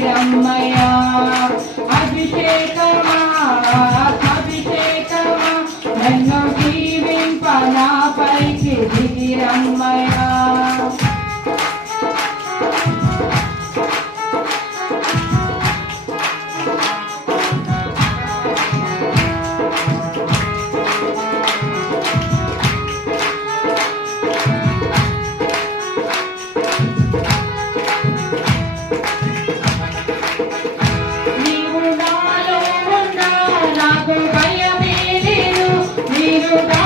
Maya. you.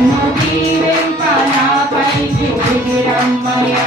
నన్ను దీవింప నాపై దిగిరమ్మయ్యా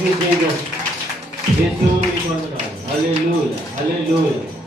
Jesus. Hallelujah. Hallelujah.